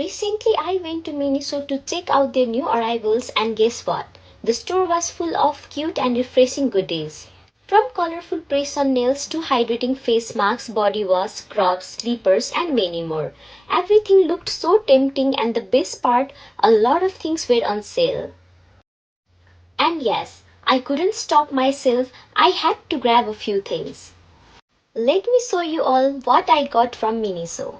Recently, I went to Miniso to check out their new arrivals, and guess what? The store was full of cute and refreshing goodies. From colorful press on nails to hydrating face masks, body wash, scrubs, slippers, and many more. Everything looked so tempting, and the best part, a lot of things were on sale. And yes, I couldn't stop myself, I had to grab a few things. Let me show you all what I got from Miniso.